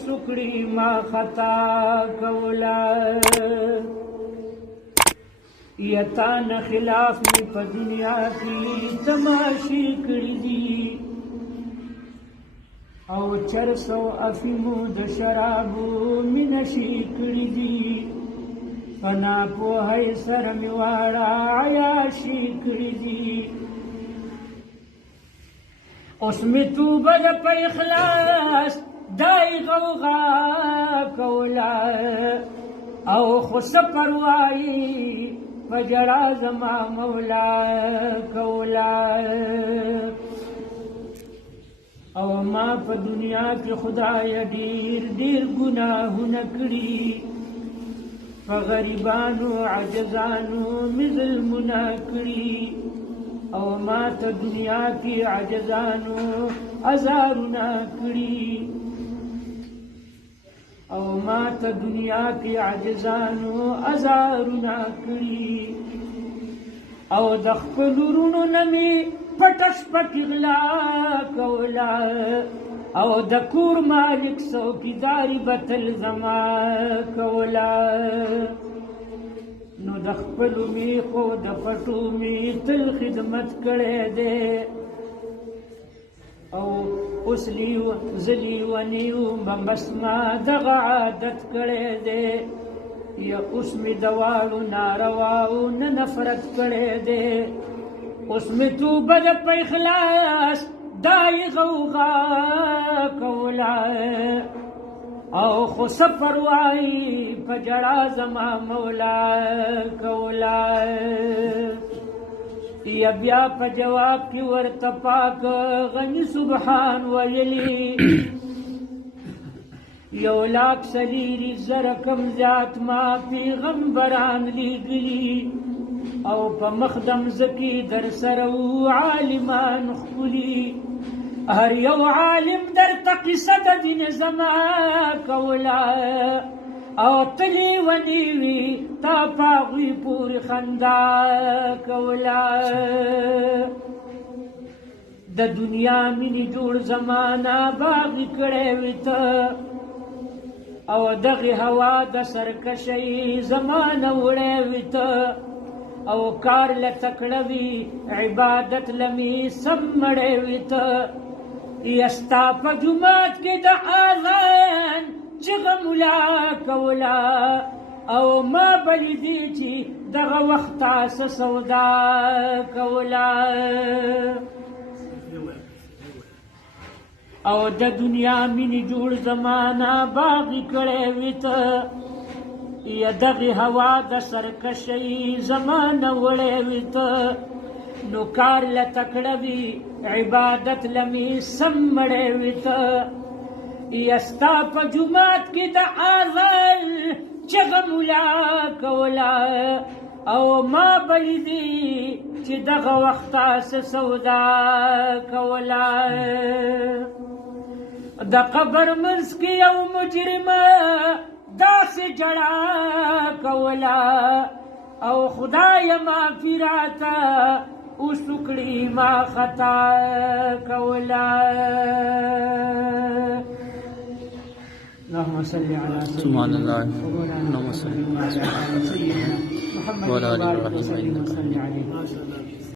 سکړی ما خطا کولا یتان خلاف می په دنیا کې تماشې کړې دي او چرسو افیمو د شرابو می نشې کړې دي فنا پوهی سر می واړه عیاشې کړې دي اوس می توبه د په اخلاص دای غوغا کولا او خو سپروائی فجڑا زما مولا کولا او ما په دنیا کې خدای ډیر ډیر ګناهونه کړي په غریبانو عجزانو می ظلمونه کړي او ما ته دنیا کې عجزانو ازارونه کړي او ما ته دنیا کې عجزانو ازارونه کړي او د خپل ورونو نه مې پټش پټ غلا کولا او د کور مالک څوکیداري به تل زما کولا نو د خپلو میخو د پټو مې تل خدمت کړی دی او اوس زلی ونیو بس ما دغه عادت کړی دی یا اوس مې د واړو نارواو نه نفرت کړی دی اوس مې توبه د په اخلاص دای غوغا کولا او خو سپروائی په جړا زما مولا کولا یا بیا په جواب کې ورته پاک غني سبحان ویلی یو لاک سلیری زر کم زیات ما پیغمبران لیږلي او په مخدم زکی در سره عالمان خپلي هر یو عالم در قصه د دین زما کولا او تلی ونیوی تا پاغوی پوری خندا کولا د دنیا مینی جوړ زمانہ باغی کړی وی ته او دغه هوا د سرکشی زمانہ وړی وی ته او کار لتکړوی عبادت لمی سمړی وی ته یستا په جماعت کې د اذان چغه مولا کولا او ما بلیدی چې دغه وخت تاسو سودا کولا او د دنیا مینی جوړ زمانہ باغی کړی وی ته یا دغه هوا د سرکشی زمانہ وړی وی ته نو کار لتکړوی عبادت لمی سمړی وی ته یستا په جماعت کې د اذان چغه مولا کولا او ما بلیدی چې دغه وخت تاسو سودا کولا د قبر منځ کې یو مجرمه داسې جړا کولا او خدای معافي راته اوس وکړي ما خطا کولا اللهم صل على سبحان الله اللهم صل على سيدنا محمد وعلى آله وصحبه وسلم.